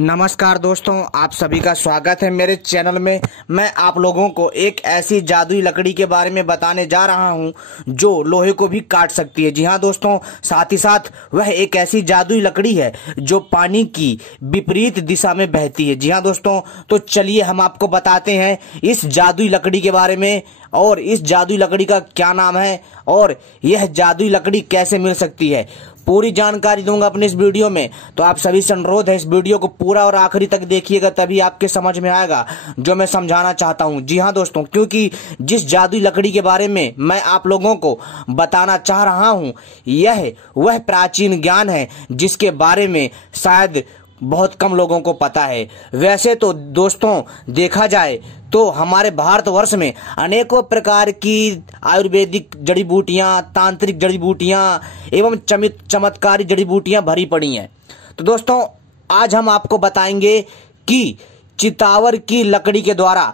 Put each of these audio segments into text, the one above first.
नमस्कार दोस्तों, आप सभी का स्वागत है मेरे चैनल में। मैं आप लोगों को एक ऐसी जादुई लकड़ी के बारे में बताने जा रहा हूं जो लोहे को भी काट सकती है। जी हां दोस्तों, साथ ही साथ वह एक ऐसी जादुई लकड़ी है जो पानी की विपरीत दिशा में बहती है। जी हां दोस्तों, तो चलिए हम आपको बताते हैं इस जादुई लकड़ी के बारे में और इस जादुई लकड़ी का क्या नाम है और यह जादुई लकड़ी कैसे मिल सकती है। पूरी जानकारी दूंगा अपने इस वीडियो में, तो आप सभी से अनुरोध है इस वीडियो को पूरा और आखिरी तक देखिएगा, तभी आपके समझ में आएगा जो मैं समझाना चाहता हूं। जी हां दोस्तों, क्योंकि जिस जादुई लकड़ी के बारे में मैं आप लोगों को बताना चाह रहा हूं, यह वह प्राचीन ज्ञान है जिसके बारे में शायद बहुत कम लोगों को पता है। वैसे तो दोस्तों देखा जाए तो हमारे भारतवर्ष में अनेकों प्रकार की आयुर्वेदिक जड़ी बूटियां, तांत्रिक जड़ी बूटियां एवं चमत्कारी जड़ी बूटियां भरी पड़ी हैं। तो दोस्तों आज हम आपको बताएंगे कि चितावर की लकड़ी के द्वारा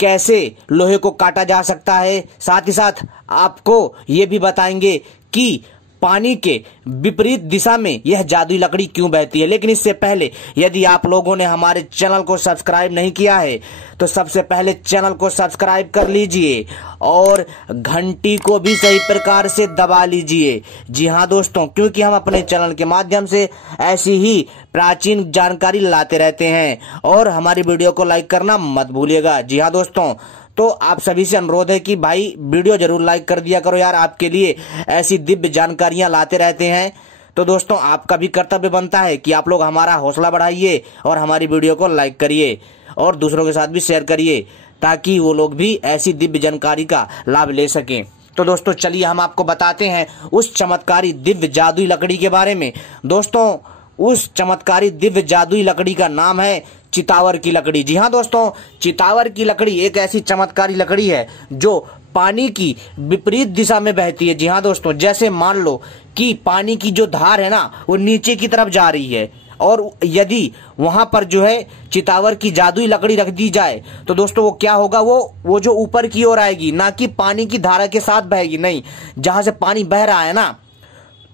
कैसे लोहे को काटा जा सकता है। साथ ही साथ आपको ये भी बताएंगे कि पानी के विपरीत दिशा में यह जादुई लकड़ी क्यों बहती है। लेकिन इससे पहले यदि आप लोगों ने हमारे चैनल को सब्सक्राइब नहीं किया है तो सबसे पहले चैनल को सब्सक्राइब कर लीजिए और घंटी को भी सही प्रकार से दबा लीजिए। जी हां दोस्तों, क्योंकि हम अपने चैनल के माध्यम से ऐसी ही प्राचीन जानकारी लाते रहते हैं और हमारी वीडियो को लाइक करना मत भूलिएगा। जी हां दोस्तों, तो आप सभी से अनुरोध है कि भाई वीडियो जरूर लाइक कर दिया करो यार, आपके लिए ऐसी दिव्य जानकारियां लाते रहते हैं। तो दोस्तों आपका भी कर्तव्य बनता है कि आप लोग हमारा हौसला बढ़ाइए और हमारी वीडियो को लाइक करिए और दूसरों के साथ भी शेयर करिए ताकि वो लोग भी ऐसी दिव्य जानकारी का लाभ ले सकें। तो दोस्तों चलिए हम आपको बताते हैं उस चमत्कारी दिव्य जादुई लकड़ी के बारे में। दोस्तों उस चमत्कारी दिव्य जादुई लकड़ी का नाम है चितावर की लकड़ी। जी हाँ दोस्तों, चितावर की लकड़ी एक ऐसी चमत्कारी लकड़ी है जो पानी की विपरीत दिशा में बहती है। जी हाँ दोस्तों, जैसे मान लो कि पानी की जो धार है ना वो नीचे की तरफ जा रही है और यदि वहां पर जो है चितावर की जादुई लकड़ी रख दी जाए तो दोस्तों वो क्या होगा, वो जो ऊपर की ओर आएगी, ना कि पानी की धारा के साथ बहेगी। नहीं, जहां से पानी बह रहा है ना,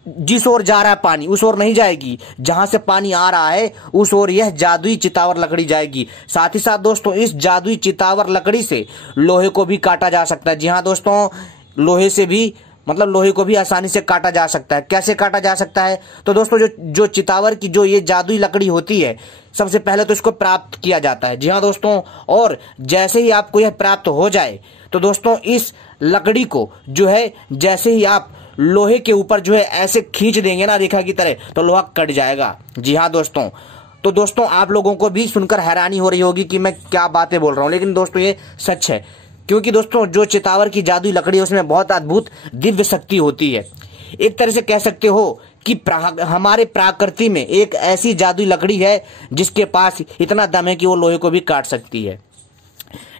जिस ओर जा रहा है पानी उस ओर नहीं जाएगी, जहां से पानी आ रहा है उस ओर यह जादुई चितावर लकड़ी जाएगी। साथ ही साथ दोस्तों इस जादुई चितावर लकड़ी से लोहे को भी काटा जा सकता है। जी हाँ दोस्तों, लोहे से भी लोहे को भी आसानी से काटा जा सकता है। कैसे काटा जा सकता है? तो दोस्तों जो चितावर की जो ये जादुई लकड़ी होती है, सबसे पहले तो इसको प्राप्त किया जाता है। जी हाँ दोस्तों, और जैसे ही आपको यह प्राप्त हो जाए तो दोस्तों इस लकड़ी को जो है जैसे ही आप लोहे के ऊपर जो है ऐसे खींच देंगे ना रेखा की तरह, तो लोहा कट जाएगा। जी हाँ दोस्तों, तो दोस्तों आप लोगों को भी सुनकर हैरानी हो रही होगी कि मैं क्या बातें बोल रहा हूं, लेकिन दोस्तों ये सच है। क्योंकि दोस्तों जो चितावर की जादुई लकड़ी है उसमें बहुत अद्भुत दिव्य शक्ति होती है। एक तरह से कह सकते हो कि हमारे प्रकृति में एक ऐसी जादुई लकड़ी है जिसके पास इतना दम है कि वो लोहे को भी काट सकती है।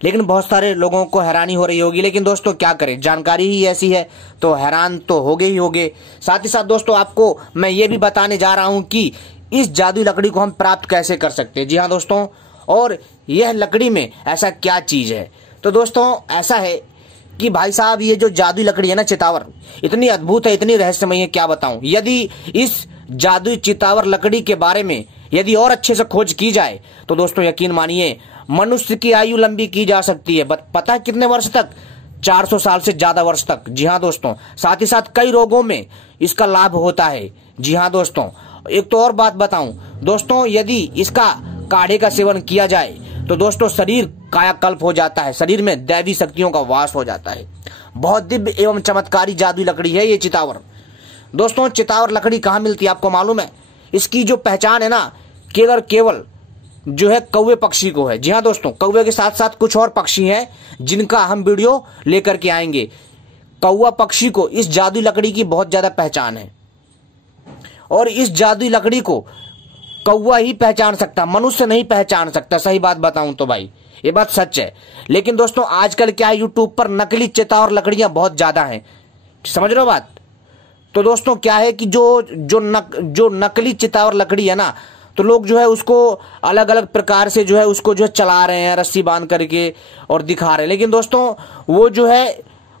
लेकिन बहुत सारे लोगों को हैरानी हो रही होगी, लेकिन दोस्तों क्या करें, जानकारी ही ऐसी है तो हैरान तो होगे ही होगे। साथ ही साथ दोस्तों आपको मैं ये भी बताने जा रहा हूं कि इस जादुई लकड़ी को हम प्राप्त कैसे कर सकते हैं। जी हाँ दोस्तों, और यह लकड़ी में ऐसा क्या चीज है। तो दोस्तों ऐसा है कि भाई साहब ये जो जादुई लकड़ी है ना चितावर, इतनी अद्भुत है, इतनी रहस्यमय है, क्या बताऊं। यदि इस जादुई चितावर लकड़ी के बारे में यदि और अच्छे से खोज की जाए तो दोस्तों यकीन मानिए मनुष्य की आयु लंबी की जा सकती है। पता कितने वर्ष तक? 400 साल से ज्यादा वर्ष तक। जी हाँ दोस्तों, साथ ही साथ कई रोगों में इसका लाभ होता है। जी हाँ दोस्तों, एक तो और बात बताऊं दोस्तों, यदि इसका काढ़े का सेवन किया जाए तो दोस्तों शरीर कायाकल्प हो जाता है, शरीर में दैवी शक्तियों का वास हो जाता है। बहुत दिव्य एवं चमत्कारी जादुई लकड़ी है ये चितावर। दोस्तों चितावर लकड़ी कहाँ मिलती है आपको मालूम है? इसकी जो पहचान है ना केवल जो है कौवे पक्षी को है। जी हाँ दोस्तों, कौवे के साथ साथ कुछ और पक्षी हैं जिनका हम वीडियो लेकर के आएंगे। कौवा पक्षी को इस जादुई लकड़ी की बहुत ज्यादा पहचान है और इस जादुई लकड़ी को कौवा ही पहचान सकता, मनुष्य नहीं पहचान सकता। सही बात बताऊं तो भाई ये बात सच है। लेकिन दोस्तों आजकल क्या है, यूट्यूब पर नकली चितावर लकड़ियां बहुत ज्यादा हैं, समझ रहे हो बात। तो दोस्तों क्या है कि जो नकली चितावर लकड़ी है ना, तो लोग जो है उसको अलग अलग प्रकार से जो है उसको जो है चला रहे हैं रस्सी बांध करके और दिखा रहे हैं। लेकिन दोस्तों वो जो है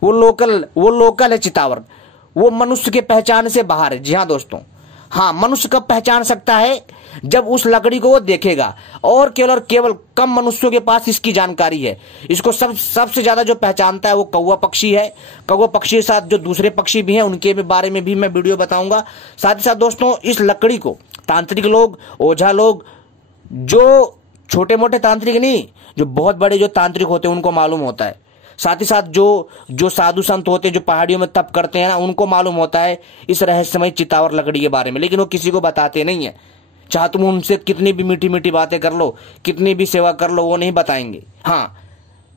वो लोकल है चितावर, वो मनुष्य के पहचान से बाहर है। जी हाँ दोस्तों, हाँ, मनुष्य कब पहचान सकता है? जब उस लकड़ी को वो देखेगा, और केवल कम मनुष्यों के पास इसकी जानकारी है। इसको सबसे ज्यादा जो पहचानता है वो कौवा पक्षी है। कौवा पक्षी के साथ जो दूसरे पक्षी भी हैं उनके बारे में भी मैं वीडियो बताऊंगा। साथ ही साथ दोस्तों, इस लकड़ी को तांत्रिक लोग, ओझा लोग, जो छोटे मोटे तांत्रिक नहीं, जो बहुत बड़े जो तांत्रिक होते हैं उनको मालूम होता है। साथ ही साथ जो साधु संत होते हैं, जो पहाड़ियों में तप करते हैं ना, उनको मालूम होता है इस रहस्यमय चितावर लकड़ी के बारे में, लेकिन वो किसी को बताते नहीं है। चाहे तुम उनसे कितनी भी मीठी मीठी बातें कर लो, कितनी भी सेवा कर लो, वो नहीं बताएंगे। हाँ,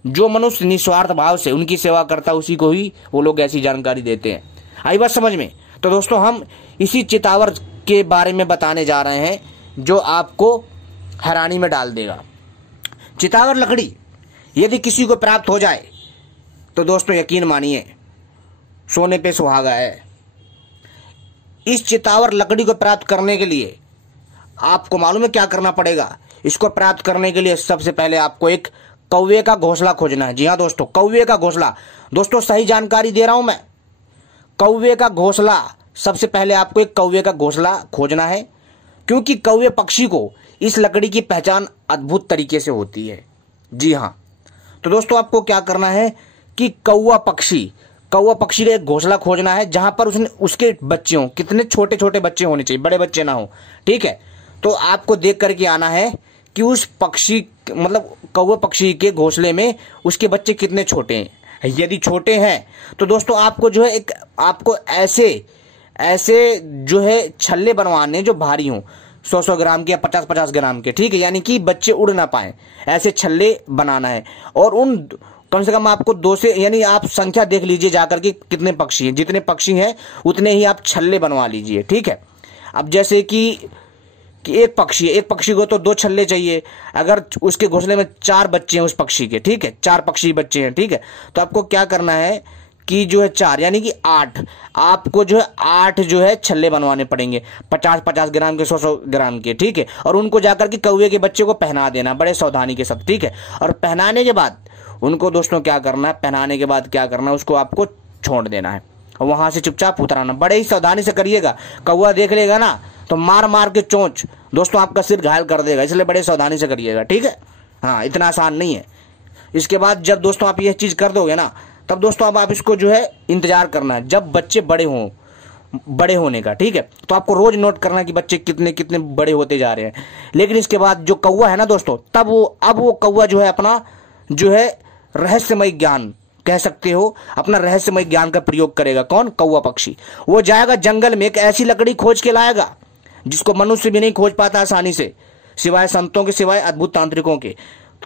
जो मनुष्य निस्वार्थ भाव से उनकी सेवा करता है उसी को ही वो लोग ऐसी जानकारी देते हैं। आई बात समझ में? तो दोस्तों, हम इसी चितावर के बारे में बताने जा रहे हैं जो आपको हैरानी में डाल देगा। चितावर लकड़ी यदि किसी को प्राप्त हो जाए तो दोस्तों यकीन मानिए, सोने पे सुहागा है। इस चितावर लकड़ी को प्राप्त करने के लिए आपको मालूम है क्या करना पड़ेगा? इसको प्राप्त करने के लिए सबसे पहले आपको एक कौवे का घोंसला खोजना है। जी हाँ दोस्तों, कौवे का घोंसला। दोस्तों सही जानकारी दे रहा हूं मैं। कौवे का घोंसला, सबसे पहले आपको एक कौवे का घोंसला खोजना है, क्योंकि कौवे पक्षी को इस लकड़ी की पहचान अद्भुत तरीके से होती है। जी हाँ, तो दोस्तों आपको क्या करना है कि कौवा पक्षी का एक घोंसला खोजना है जहां पर उसके बच्चे हों। कितने छोटे छोटे बच्चे होने चाहिए, बड़े बच्चे ना हो, ठीक है। तो आपको देख करके आना है कि उस पक्षी, मतलब कौवा पक्षी के घोंसले में उसके बच्चे कितने छोटे हैं। यदि छोटे हैं तो दोस्तों आपको जो है आपको ऐसे जो है छल्ले बनवाने जो भारी हों, 100-100 ग्राम के या 50-50 ग्राम के, ठीक है, यानी कि बच्चे उड़ ना पाए, ऐसे छल्ले बनाना है। और उन कम से कम आपको 2 से, यानी आप संख्या देख लीजिए जाकर के कितने पक्षी हैं, जितने पक्षी हैं उतने ही आप छल्ले बनवा लीजिए, ठीक है। अब जैसे कि एक पक्षी को तो 2 छल्ले चाहिए। अगर उसके घोंसले में 4 बच्चे हैं उस पक्षी के, ठीक है, 4 पक्षी बच्चे हैं, ठीक है, तो आपको क्या करना है कि जो है 4 यानी कि 8, आपको जो है 8 जो है छल्ले बनवाने पड़ेंगे, 50-50 ग्राम के, 100-100 ग्राम के, ठीक है। और उनको जाकर के कौवे के बच्चे को पहना देना बड़े सावधानी के साथ, ठीक है। और पहनाने के बाद उनको दोस्तों क्या करना है, पहनाने के बाद क्या करना है, उसको आपको छोड़ देना है और वहां से चुपचाप उतराना। बड़े ही सावधानी से करिएगा, कौवा देख लेगा ना तो मार मार के चोंच दोस्तों आपका सिर घायल कर देगा, इसलिए बड़े सावधानी से करिएगा, ठीक है। हाँ, इतना आसान नहीं है। इसके बाद जब दोस्तों आप यह चीज कर दोगे ना, तब दोस्तों अब आप इसको जो है इंतजार करना है जब बच्चे बड़े होने का, ठीक है। तो आपको रोज नोट करना है कि बच्चे कितने कितने बड़े होते जा रहे हैं। लेकिन इसके बाद जो कौवा है ना दोस्तों, अब वो कौवा जो है अपना जो है रहस्यमय ज्ञान कह सकते हो, अपना रहस्यमय ज्ञान का प्रयोग करेगा। कौन? कौवा पक्षी। वो जाएगा जंगल में, एक ऐसी लकड़ी खोज के लाएगा जिसको मनुष्य भी नहीं खोज पाता आसानी से, सिवाय संतों के, सिवाय अद्भुत तांत्रिकों के।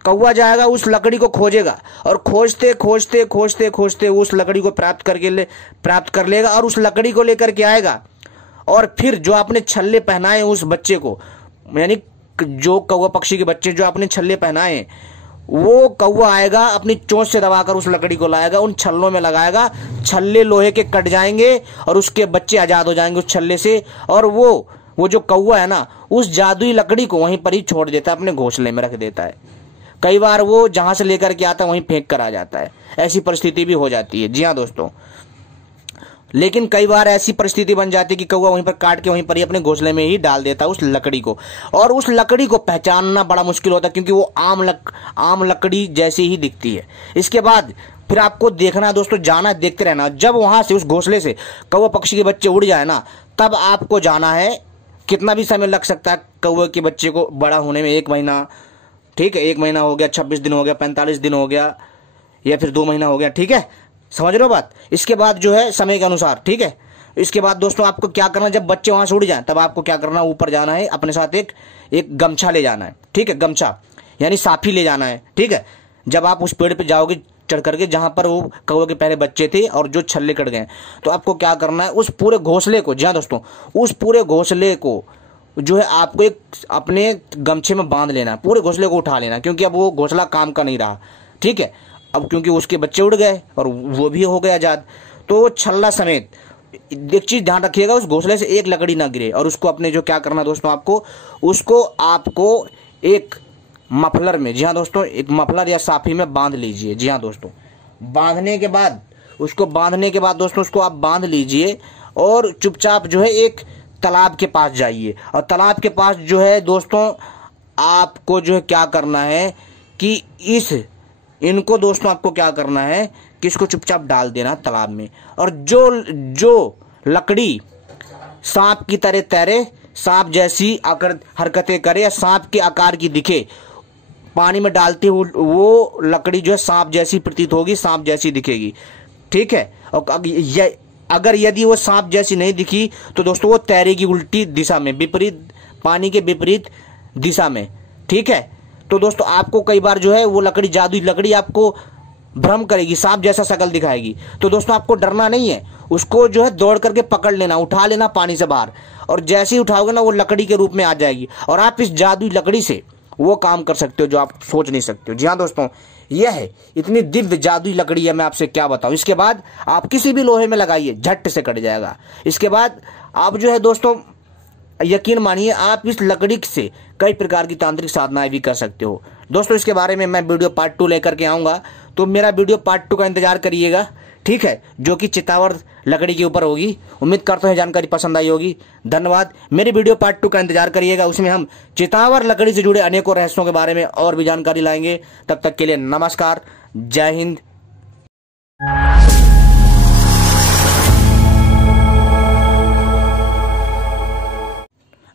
कौवा जाएगा उस लकड़ी को खोजेगा और खोजते खोजते खोजते खोजते उस लकड़ी को प्राप्त कर लेगा और उस लकड़ी को लेकर के आएगा। और फिर जो आपने छल्ले पहनाए उस बच्चे को, यानी जो कौवा पक्षी के बच्चे जो आपने छल्ले पहनाए, वो कौवा आएगा अपनी चोंच से दबाकर उस लकड़ी को लाएगा, उन छल्लों में लगाएगा, छल्ले लोहे के कट जाएंगे और उसके बच्चे आजाद हो जाएंगे उस छल्ले से। और वो जो कौवा है ना, उस जादुई लकड़ी को वहीं पर ही छोड़ देता है, अपने घोंसले में रख देता है। कई बार वो जहां से लेकर के आता है वहीं फेंक कर आ जाता है, ऐसी परिस्थिति भी हो जाती है। जी हाँ दोस्तों, लेकिन कई बार ऐसी परिस्थिति बन जाती है कि कौवा वहीं पर काट के वहीं पर ही अपने घोंसले में ही डाल देता है उस लकड़ी को, और उस लकड़ी को पहचानना बड़ा मुश्किल होता है क्योंकि वो आम लकड़ी जैसी ही दिखती है। इसके बाद फिर आपको देखना दोस्तों, जाना, देखते रहना। जब वहां से उस घोंसले से कौवा पक्षी के बच्चे उड़ जाए ना, तब आपको जाना है। कितना भी समय लग सकता है कौवे के बच्चे को बड़ा होने में, 1 महीना, ठीक है, 1 महीना हो गया, 26 दिन हो गया, 45 दिन हो गया, या फिर 2 महीना हो गया, ठीक है, समझ रहे हो बात। इसके बाद जो है समय के अनुसार, ठीक है। इसके बाद दोस्तों आपको क्या करना, जब बच्चे वहां से उड़ जाएं तब आपको क्या करना, ऊपर जाना है, अपने साथ एक गमछा ले जाना है, ठीक है, गमछा यानी साफी ले जाना है, ठीक है। जब आप उस पेड़ पे जाओगे चढ़ करके जहां पर वो कौवे के पहले बच्चे थे और जो छल्ले कट गए, तो आपको क्या करना है, उस पूरे घोंसले को, जी हाँ दोस्तों, उस पूरे घोंसले को जो है आपको एक अपने गमछे में बांध लेना, पूरे घोंसले को उठा लेना, क्योंकि अब वो घोंसला काम का नहीं रहा, ठीक है। अब क्योंकि उसके बच्चे उड़ गए और वो भी हो गए आजाद, तो छल्ला समेत एक चीज ध्यान रखिएगा, उस घोंसले से एक लकड़ी ना गिरे। और उसको अपने जो क्या करना दोस्तों, आपको एक मफलर में, जी हाँ दोस्तों, एक मफलर या साफी में बांध लीजिए। जी हाँ दोस्तों, बांधने के बाद दोस्तों उसको आप बांध लीजिए और चुपचाप जो है एक तालाब के पास जाइए और तालाब के पास जो है दोस्तों आपको जो है क्या करना है कि इनको दोस्तों आपको क्या करना है कि इसको चुपचाप डाल देना तालाब में। और जो लकड़ी सांप की तरह तैरे, सांप जैसी हरकतें करे या सांप के आकार की दिखे, पानी में डालते हुए वो लकड़ी जो है सांप जैसी प्रतीत होगी, सांप जैसी दिखेगी। ठीक है। और अगर यदि वो सांप जैसी नहीं दिखी तो दोस्तों वो तैरेगी उल्टी दिशा में, विपरीत, पानी के विपरीत दिशा में। ठीक है। तो दोस्तों आपको कई बार जो है वो लकड़ी, जादुई लकड़ी आपको भ्रम करेगी, सांप जैसा शक्ल दिखाएगी। तो दोस्तों आपको डरना नहीं है, उसको जो है दौड़ करके पकड़ लेना, उठा लेना पानी से बाहर, और जैसे ही उठाओगे ना वो लकड़ी के रूप में आ जाएगी और आप इस जादुई लकड़ी से वो काम कर सकते हो जो आप सोच नहीं सकते हो। जी हाँ दोस्तों, यह है इतनी दिव्य जादुई लकड़ी है, मैं आपसे क्या बताऊं। इसके बाद आप किसी भी लोहे में लगाइए, झट से कट जाएगा। इसके बाद आप जो है दोस्तों यकीन मानिए आप इस लकड़ी से कई प्रकार की तांत्रिक साधनाएं भी कर सकते हो। दोस्तों इसके बारे में मैं वीडियो पार्ट 2 लेकर के आऊंगा, तो मेरा वीडियो पार्ट 2 का इंतजार करिएगा। ठीक है, जो कि चितावर लकड़ी के ऊपर होगी। उम्मीद करता हूं जानकारी पसंद आई होगी। धन्यवाद। मेरे वीडियो पार्ट 2 का इंतजार करिएगा, उसमें हम चितावर लकड़ी से जुड़े अनेकों रहस्यों के बारे में और भी जानकारी लाएंगे। तब तक के लिए नमस्कार, जय हिंद।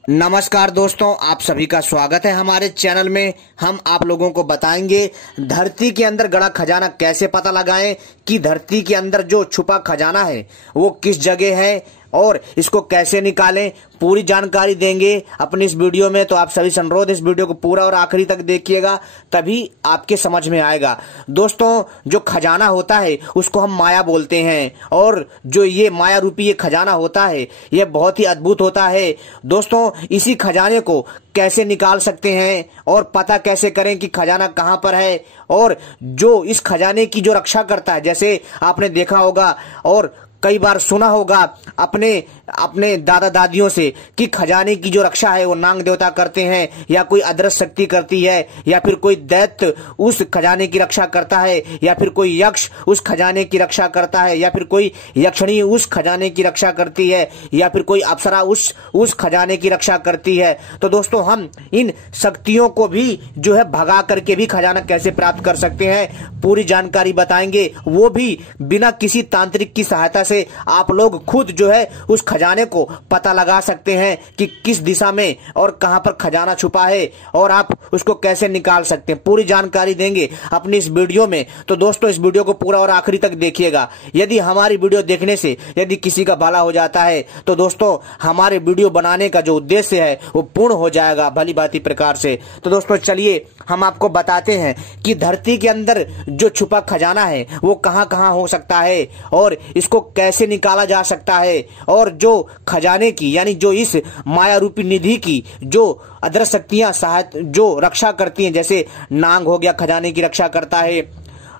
नमस्कार दोस्तों, आप सभी का स्वागत है हमारे चैनल में। हम आप लोगों को बताएंगे धरती के अंदर गड़ा खजाना कैसे पता लगाएं, कि धरती के अंदर जो छुपा खजाना है वो किस जगह है और इसको कैसे निकालें। पूरी जानकारी देंगे अपनी इस वीडियो में। तो आप सभी से अनुरोध इस वीडियो को पूरा और आखिरी तक देखिएगा, तभी आपके समझ में आएगा। दोस्तों जो खजाना होता है उसको हम माया बोलते हैं, और जो ये माया रूपी ये खजाना होता है ये बहुत ही अद्भुत होता है। दोस्तों इसी खजाने को कैसे निकाल सकते हैं और पता कैसे करें कि खजाना कहां पर है, और जो इस खजाने की जो रक्षा करता है, जैसे आपने देखा होगा और कई बार सुना होगा अपने दादा दादियों से कि खजाने की जो रक्षा है वो नाग देवता करते हैं, या कोई अदृश्य शक्ति करती है, या फिर कोई दैत्य उस खजाने की रक्षा करता है, या फिर कोई यक्ष उस खजाने की रक्षा करता है, या फिर कोई यक्षिणी उस खजाने की रक्षा करती है, या फिर कोई अप्सरा उस खजाने की रक्षा करती है। तो दोस्तों हम इन शक्तियों को भी जो है भगा करके भी खजाना कैसे प्राप्त कर सकते हैं, पूरी जानकारी बताएंगे, वो भी बिना किसी तांत्रिक की सहायता से। आप लोग खुद जो है उस खजाने को पता लगा सकते हैं कि किस दिशा में और कहां पर खजाना छुपा है, और आप उसको कैसे निकाल सकते हैं। पूरी जानकारी देंगे अपनी इस वीडियो में। तो दोस्तों इस वीडियो को पूरा और आखिरी तक देखिएगा। यदि हमारी वीडियो देखने से यदि किसी का भला हो जाता है तो दोस्तों हमारे वीडियो बनाने का जो उद्देश्य है वो पूर्ण हो जाएगा भली भांति प्रकार से। तो दोस्तों चलिए हम आपको बताते हैं कि धरती के अंदर जो छुपा खजाना है वो कहां कहां हो सकता है और इसको कैसे निकाला जा सकता है, और जो खजाने की यानी जो इस माया रूपी निधि की जो अदृश्य शक्तियां सहायता जो रक्षा करती हैं, जैसे नाग हो गया खजाने की रक्षा करता है,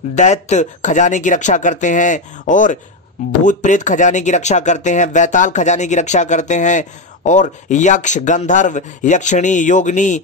दैत्य खजाने की रक्षा करते हैं, और भूत प्रेत खजाने की रक्षा करते हैं, वैताल खजाने की रक्षा करते हैं, और यक्ष, गंधर्व, यक्षिणी, योगिनी,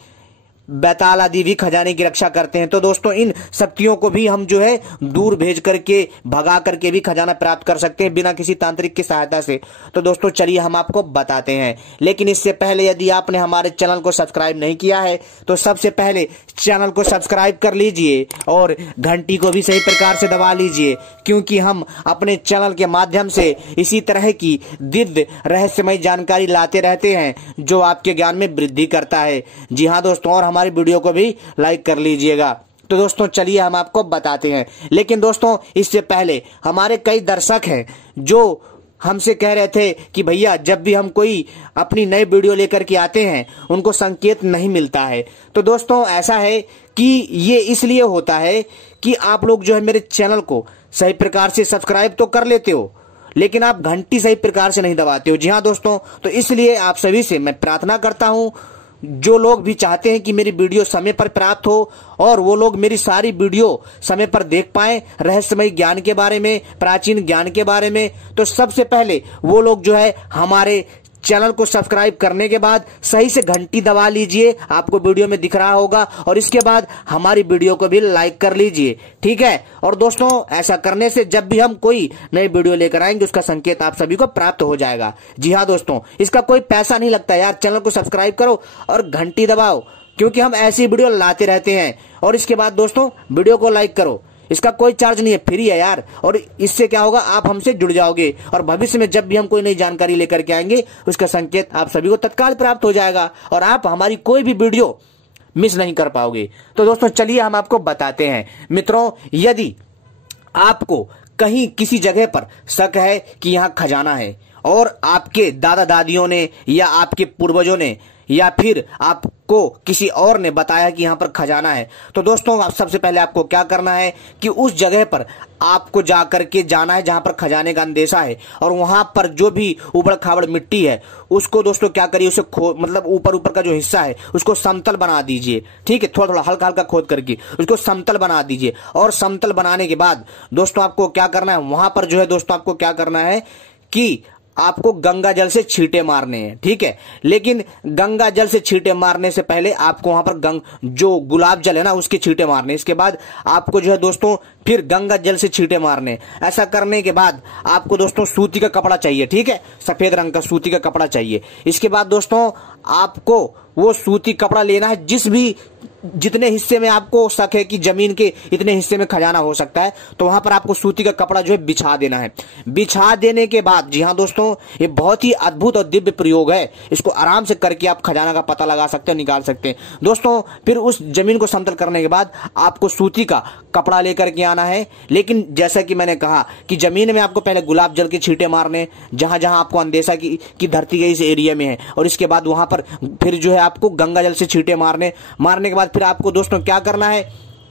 बैताल आदि भी खजाने की रक्षा करते हैं। तो दोस्तों इन शक्तियों को भी हम जो है दूर भेज करके भगा करके भी खजाना प्राप्त कर सकते हैं बिना किसी तांत्रिक की सहायता से। तो दोस्तों चलिए हम आपको बताते हैं, लेकिन इससे पहले यदि आपने हमारे चैनल को सब्सक्राइब नहीं किया है तो सबसे पहले चैनल को सब्सक्राइब कर लीजिए और घंटी को भी सही प्रकार से दबा लीजिए, क्योंकि हम अपने चैनल के माध्यम से इसी तरह की दिव्य रहस्यमय जानकारी लाते रहते हैं जो आपके ज्ञान में वृद्धि करता है। जी हाँ दोस्तों, और हमारी वीडियो को भी लाइक कर लीजिएगा। तो दोस्तों चलिए हम आपको बताते हैं, लेकिन दोस्तों इससे पहले हमारे कई दर्शक हैं जो हमसे कह रहे थे कि भैया जब भी हम कोई अपनी नई वीडियो लेकर के आते हैं उनको संकेत नहीं मिलता है। तो दोस्तों ऐसा है कि ये इसलिए होता है कि आप लोग जो है मेरे चैनल को सही प्रकार से सब्सक्राइब तो कर लेते हो, लेकिन आप घंटी सही प्रकार से नहीं दबाते हो। जी हाँ दोस्तों, तो इसलिए आप सभी से मैं प्रार्थना करता हूं, जो लोग भी चाहते हैं कि मेरी वीडियो समय पर प्राप्त हो और वो लोग मेरी सारी वीडियो समय पर देख पाएं रहस्यमय ज्ञान के बारे में, प्राचीन ज्ञान के बारे में, तो सबसे पहले वो लोग जो है हमारे चैनल को सब्सक्राइब करने के बाद सही से घंटी दबा लीजिए, आपको वीडियो में दिख रहा होगा, और इसके बाद हमारी वीडियो को भी लाइक कर लीजिए, ठीक है। और दोस्तों ऐसा करने से जब भी हम कोई नई वीडियो लेकर आएंगे उसका संकेत आप सभी को प्राप्त हो जाएगा। जी हाँ दोस्तों, इसका कोई पैसा नहीं लगता यार, चैनल को सब्सक्राइब करो और घंटी दबाओ, क्योंकि हम ऐसी वीडियो लाते रहते हैं। और इसके बाद दोस्तों वीडियो को लाइक करो, इसका कोई चार्ज नहीं है, फ्री है यार। और इससे क्या होगा, आप हमसे जुड़ जाओगे और भविष्य में जब भी हम कोई नई जानकारी लेकर के आएंगे उसका संकेत आप सभी को तत्काल प्राप्त हो जाएगा और आप हमारी कोई भी वीडियो मिस नहीं कर पाओगे। तो दोस्तों चलिए हम आपको बताते हैं। मित्रों, यदि आपको कहीं किसी जगह पर शक है कि यहाँ खजाना है और आपके दादा दादियों ने या आपके पूर्वजों ने या फिर आपको किसी और ने बताया कि यहाँ पर खजाना है, तो दोस्तों आप सबसे पहले आपको क्या करना है कि उस जगह पर आपको जा करके जाना है जहां पर खजाने का अंदेशा है, और वहां पर जो भी उबड़ खाबड़ मिट्टी है उसको दोस्तों क्या करिए, उसे मतलब ऊपर ऊपर का जो हिस्सा है उसको समतल बना दीजिए, ठीक है। थोड़ा थोड़ा हल्का हल्का खोद करके उसको समतल बना दीजिए। और समतल बनाने के बाद दोस्तों आपको क्या करना है, वहां पर जो है दोस्तों आपको क्या करना है कि आपको गंगा जल से छींटे मारने हैं, ठीक है। लेकिन गंगा जल से छींटे मारने से पहले आपको वहां पर जो गुलाब जल है ना उसके छींटे मारने। इसके बाद आपको जो है दोस्तों फिर गंगा जल से छींटे मारने। ऐसा करने के बाद आपको दोस्तों सूती का कपड़ा चाहिए, ठीक है, सफेद रंग का सूती का कपड़ा चाहिए। इसके बाद दोस्तों आपको वो सूती कपड़ा लेना है जितने हिस्से में आपको शक है कि जमीन के इतने हिस्से में खजाना हो सकता है, तो वहां पर आपको सूती का कपड़ा जो है बिछा देना है। बिछा देने के बाद, जी हाँ दोस्तों, ये बहुत ही अद्भुत और दिव्य प्रयोग है, इसको आराम से करके आप खजाना का पता लगा सकते हैं, निकाल सकते हैं दोस्तों। फिर उस जमीन को समतल करने के बाद आपको सूती का कपड़ा लेकर के आना है। लेकिन जैसा कि मैंने कहा कि जमीन में आपको पहले गुलाब जल के छींटे मारने जहां जहां आपको अंदेशा की धरती के इस एरिया में है, और इसके बाद वहां पर फिर जो है आपको गंगा जल से छींटे मारने के बाद फिर आपको दोस्तों क्या करना है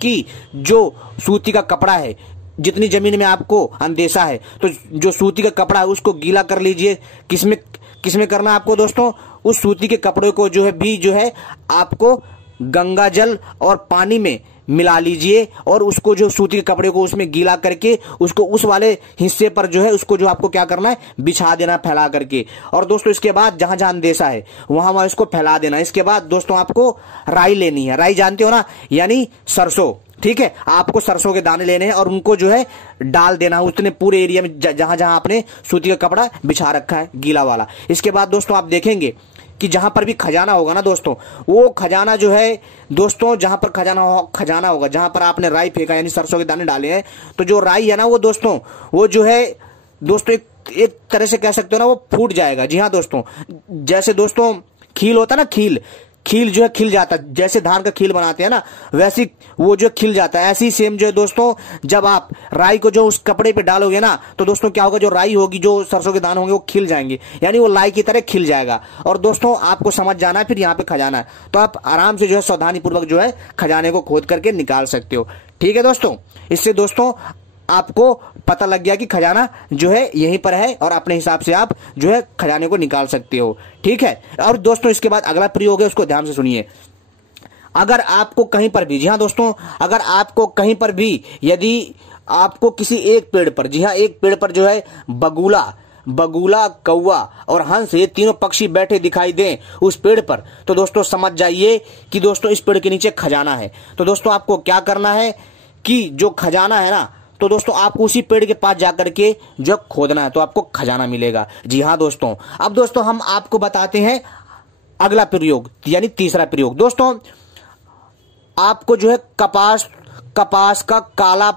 कि जो सूती का कपड़ा है, जितनी जमीन में आपको अंदेशा है, तो जो सूती का कपड़ा है उसको गीला कर लीजिए। किसमें करना है आपको दोस्तों, उस सूती के कपड़े को जो है आपको गंगा जल और पानी में मिला लीजिए, और उसको जो सूती के कपड़े को उसमें गीला करके उसको उस वाले हिस्से पर जो है उसको जो आपको क्या करना है, बिछा देना फैला करके। और दोस्तों इसके बाद जहां जहां अंदेशा है वहां इसको फैला देना। इसके बाद दोस्तों आपको राई लेनी है, राई जानते हो ना, यानी सरसों, ठीक है। आपको सरसों के दाने लेने हैं और उनको जो है डाल देना है उतने पूरे एरिया में जहां जहां आपने सूती का कपड़ा बिछा रखा है, गीला वाला। इसके बाद दोस्तों आप देखेंगे कि जहां पर भी खजाना होगा ना दोस्तों, वो खजाना जो है दोस्तों, जहां पर खजाना होगा, जहां पर आपने राई फेंका यानी सरसों के दाने डाले हैं, तो जो राई है ना वो दोस्तों, वो जो है दोस्तों एक तरह से कह सकते हो ना, वो फूट जाएगा। जी हाँ दोस्तों, जैसे दोस्तों खील होता है ना, खील जो है खिल जाता है, जैसे धान का खील बनाते हैं ना वैसी वो जो खिल जाता है। ऐसी सेम जो है दोस्तों जब आप राई को जो उस कपड़े पे डालोगे ना, तो दोस्तों क्या होगा, जो राई होगी, जो सरसों के दाने होंगे वो खिल जाएंगे, यानी वो लाई की तरह खिल जाएगा। और दोस्तों आपको समझ जाना है फिर यहाँ पे खजाना है, तो आप आराम से जो है सावधानी पूर्वक जो है खजाने को खोद करके निकाल सकते हो, ठीक है दोस्तों। इससे दोस्तों आपको पता लग गया कि खजाना जो है यहीं पर है, और अपने हिसाब से आप जो है खजाने को निकाल सकते हो, ठीक है। और दोस्तों इसके बाद अगला प्रयोग है, उसको ध्यान से सुनिए। अगर आपको कहीं पर भी, जी हाँ दोस्तों, अगर आपको कहीं पर भी यदि आपको किसी एक पेड़ पर, जी हाँ एक पेड़ पर जो है बगुला, कौवा और हंस, ये तीनों पक्षी बैठे दिखाई दें उस पेड़ पर, तो दोस्तों समझ जाइए कि दोस्तों इस पेड़ के नीचे खजाना है। तो दोस्तों आपको क्या करना है कि जो खजाना है ना, तो दोस्तों आपको उसी पेड़ के पास जाकर के जो खोदना है, तो आपको खजाना मिलेगा। जी हाँ दोस्तों, अब दोस्तों हम आपको बताते हैं अगला प्रयोग, यानी तीसरा प्रयोग। दोस्तों आपको जो है कपास का काला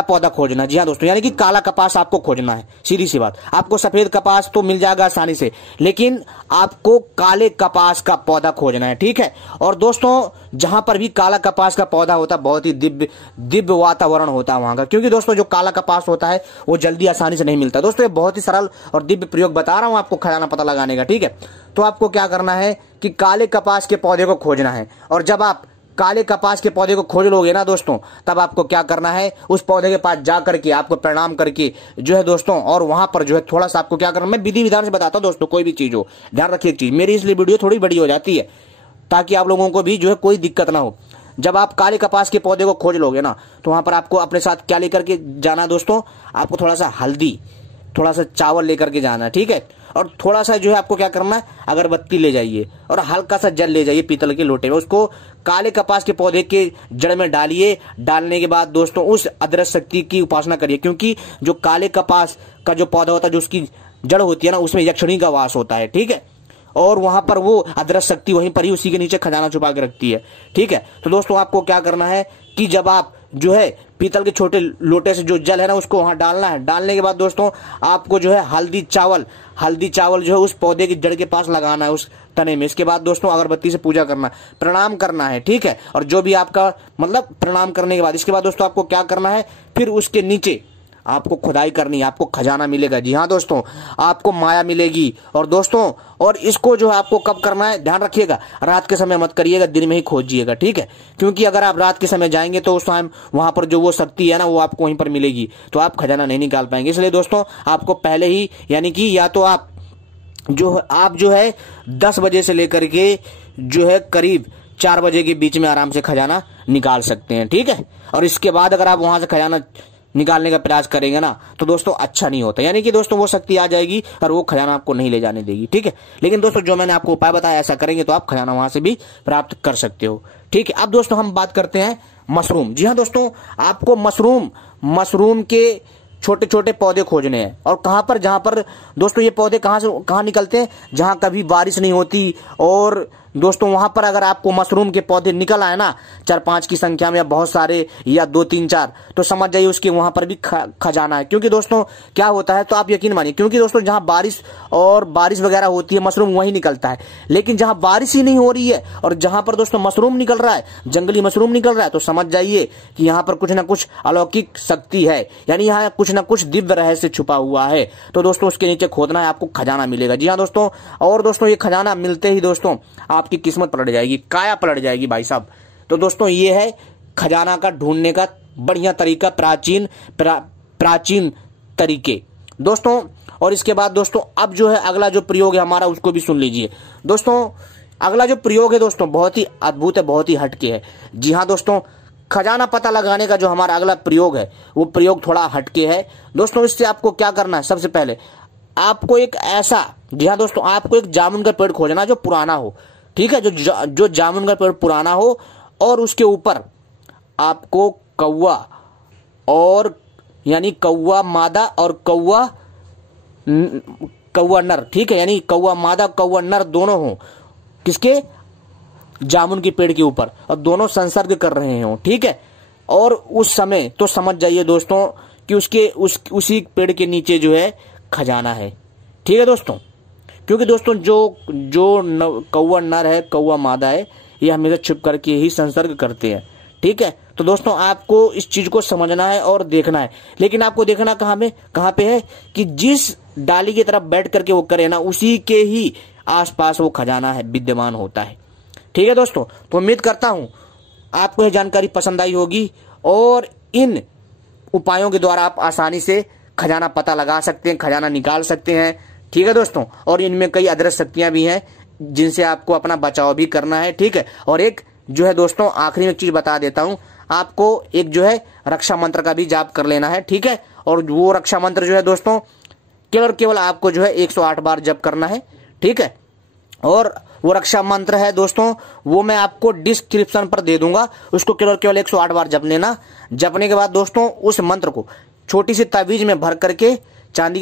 पौधा खोजना। जी हाँ दोस्तों, यानी कि काला कपास आपको खोजना है। सीधी सी बात, आपको सफेद कपास तो मिल जाएगा आसानी से, लेकिन आपको काले कपास का पौधा खोजना है, ठीक है। और दोस्तों जहां पर भी काला कपास का पौधा होता है, बहुत ही दिव्य वातावरण होता है वहां का, क्योंकि दोस्तों जो काला कपास होता है वो जल्दी आसानी से नहीं मिलता। दोस्तों ये बहुत ही सरल और दिव्य प्रयोग बता रहा हूं आपको खजाना पता लगाने का, ठीक है। तो आपको क्या करना है कि काले कपास के पौधे को खोजना है, और जब आप काले कपास के पौधे को खोज लोगे ना दोस्तों, तब आपको क्या करना है, उस पौधे के पास जा करके आपको प्रणाम करके जो है दोस्तों, और वहां पर जो है थोड़ा सा आपको क्या करना, मैं विधि विधान से बताता हूं दोस्तों, कोई भी चीज हो ध्यान रखिए। एक चीज, मेरी इसलिए वीडियो थोड़ी बड़ी हो जाती है ताकि आप लोगों को भी जो है कोई दिक्कत ना हो। जब आप काले कपास के पौधे को खोज लोगे ना, तो वहां पर आपको अपने साथ क्या लेकर के जाना दोस्तों, आपको थोड़ा सा हल्दी, थोड़ा सा चावल लेकर के जाना, ठीक है। और थोड़ा सा जो है आपको क्या करना है, अगरबत्ती ले जाइए और हल्का सा जल ले जाइए पीतल के लोटे में, उसको काले कपास के पौधे के जड़ में डालिए। डालने के बाद दोस्तों उस अदृश्य शक्ति की उपासना करिए, क्योंकि जो काले कपास का जो पौधा होता है, जो उसकी जड़ होती है ना, उसमें यक्षिणी का वास होता है, ठीक है। और वहां पर वो अदृश्य शक्ति वहीं पर ही उसी के नीचे खजाना छुपा के रखती है, ठीक है। तो दोस्तों आपको क्या करना है कि जब आप जो है पीतल के छोटे लोटे से जो जल है ना, उसको वहां डालना है। डालने के बाद दोस्तों आपको जो है हल्दी चावल जो है उस पौधे की जड़ के पास लगाना है, उस तने में। इसके बाद दोस्तों अगरबत्ती से पूजा करना, प्रणाम करना है, ठीक है। और जो भी आपका मतलब प्रणाम करने के बाद, इसके बाद दोस्तों आपको क्या करना है, फिर उसके नीचे आपको खुदाई करनी है, आपको खजाना मिलेगा। जी हाँ दोस्तों, आपको माया मिलेगी। और दोस्तों और इसको जो है आपको कब करना है, ध्यान रखिएगा, रात के समय मत करिएगा, दिन में ही खोजिएगा, ठीक है। क्योंकि अगर आप रात के समय जाएंगे तो उस टाइम वहां पर जो वो शक्ति है ना, वो आपको वहीं पर मिलेगी, तो आप खजाना नहीं निकाल पाएंगे। इसलिए दोस्तों आपको पहले ही, यानी कि या तो आप जो है 10 बजे से लेकर के जो है करीब 4 बजे के बीच में आराम से खजाना निकाल सकते हैं, ठीक है। और इसके बाद अगर आप वहां से खजाना निकालने का प्रयास करेंगे ना, तो दोस्तों अच्छा नहीं होता, यानी कि दोस्तों वो शक्ति आ जाएगी और वो खजाना आपको नहीं ले जाने देगी, ठीक है। लेकिन दोस्तों जो मैंने आपको उपाय बताया, ऐसा करेंगे तो आप खजाना वहां से भी प्राप्त कर सकते हो, ठीक है। अब दोस्तों हम बात करते हैं मशरूम। जी हाँ दोस्तों, आपको मशरूम के छोटे छोटे पौधे खोजने हैं। और कहां पर, जहां पर दोस्तों ये पौधे कहां निकलते हैं, जहां कभी बारिश नहीं होती। और दोस्तों वहां पर अगर आपको मशरूम के पौधे निकल आए ना 4-5 की संख्या में, या बहुत सारे, या 2-3-4, तो समझ जाइए उसके वहां पर भी खजाना है। क्योंकि दोस्तों क्या होता है, तो आप यकीन मानिए, क्योंकि दोस्तों जहां बारिश वगैरह होती है, मशरूम वहीं निकलता है। लेकिन जहां बारिश ही नहीं हो रही है और जहां पर दोस्तों मशरूम निकल रहा है, जंगली मशरूम निकल रहा है, तो समझ जाइए कि यहाँ पर कुछ ना कुछ अलौकिक शक्ति है, यानी यहाँ कुछ ना कुछ दिव्य रहस्य छुपा हुआ है। तो दोस्तों उसके नीचे खोदना है, आपको खजाना मिलेगा। जी हाँ दोस्तों, और दोस्तों ये खजाना मिलते ही दोस्तों आपकी किस्मत पलट जाएगी, काया पलट जाएगी भाई साहब। तो दोस्तों ये है खजाना का ढूंढने का बढ़िया तरीका, प्राचीन तरीके दोस्तों। और इसके बाद दोस्तों अब जो है अगला जो प्रयोग है हमारा, उसको भी सुन लीजिए दोस्तों। अगला जो प्रयोग है दोस्तों बहुत ही अद्भुत है, बहुत ही हटके है। जी हाँ दोस्तों, खजाना पता लगाने का जो हमारा अगला प्रयोग है, वो प्रयोग थोड़ा हटके है दोस्तों। इससे आपको क्या करना है, सबसे पहले आपको एक ऐसा, जी हाँ दोस्तों, आपको एक जामुन का पेड़ खोजना जो पुराना हो, ठीक है। जो जामुन का पेड़ पुराना हो, और उसके ऊपर आपको कौवा, और यानी कौवा मादा और कौवा नर, ठीक है, यानी कौवा मादा कौवा नर दोनों हो, किसके, जामुन के पेड़ के ऊपर, और दोनों संसर्ग कर रहे हो, ठीक है। और उस समय तो समझ जाइए दोस्तों कि उसी पेड़ के नीचे जो है खजाना है, ठीक है दोस्तों। क्योंकि दोस्तों जो कौवा नर है, कौवा मादा है, ये हमेशा छिप करके ही संसर्ग करते हैं, ठीक है। तो दोस्तों आपको इस चीज को समझना है और देखना है। लेकिन आपको देखना कहाँ पे है, कि जिस डाली की तरफ बैठ करके वो करे ना, उसी के ही आसपास वो खजाना है विद्यमान होता है, ठीक है दोस्तों। तो उम्मीद करता हूं आपको यह जानकारी पसंद आई होगी, और इन उपायों के द्वारा आप आसानी से खजाना पता लगा सकते हैं, खजाना निकाल सकते हैं, ठीक है दोस्तों। और इनमें कई अदृश्य शक्तियां भी हैं जिनसे आपको अपना बचाव भी करना है, ठीक है। और एक जो है दोस्तों आखिरी में एक चीज बता देता हूं, आपको एक जो है रक्षा मंत्र का भी जाप कर लेना है, ठीक है। और वो रक्षा मंत्र जो है दोस्तों केवल आपको जो है 108 बार जप करना है, ठीक है। और वो रक्षा मंत्र है दोस्तों, वो मैं आपको डिस्क्रिप्शन पर दे दूंगा, उसको केवल 108 बार जप लेना। जपने के बाद दोस्तों उस मंत्र को छोटी सी तवीज में भर करके, चांदी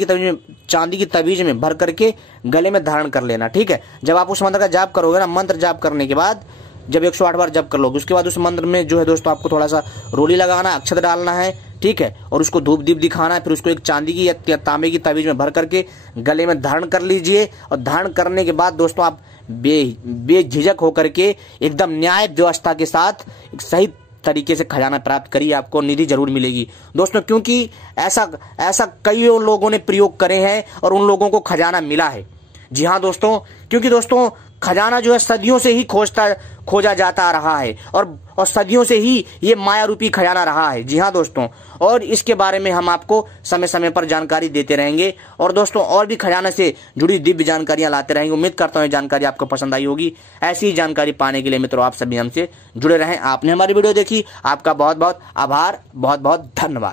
की तवीज में भर करके गले में धारण कर लेना, ठीक है। जब आप उस मंत्र का जाप करोगे ना, मंत्र जाप करने के बाद जब 108 बार जप कर लोगे, उसके बाद उस मंत्र में जो है दोस्तों आपको थोड़ा सा रोली लगाना, अक्षत डालना है, ठीक है। और उसको धूप दीप दिखाना है। फिर उसको एक चांदी की या तांबे की तवीज में भर करके गले में धारण कर लीजिए। और धारण करने के बाद दोस्तों आप बेझिझक होकर के एकदम न्याय व्यवस्था के साथ एक सही तरीके से खजाना प्राप्त करिए, आपको निधि जरूर मिलेगी दोस्तों। क्योंकि ऐसा कई लोगों ने प्रयोग करे हैं और उन लोगों को खजाना मिला है। जी हाँ दोस्तों, क्योंकि दोस्तों खजाना जो है सदियों से ही खोजा जाता रहा है, और सदियों से ही ये माया रूपी खजाना रहा है। जी हाँ दोस्तों, और इसके बारे में हम आपको समय समय पर जानकारी देते रहेंगे, और दोस्तों और भी खजाना से जुड़ी दिव्य जानकारियां लाते रहेंगे। उम्मीद करता हूँ ये जानकारी आपको पसंद आई होगी। ऐसी ही जानकारी पाने के लिए मित्रों आप सभी हमसे जुड़े रहें। आपने हमारी वीडियो देखी, आपका बहुत बहुत आभार, बहुत बहुत धन्यवाद।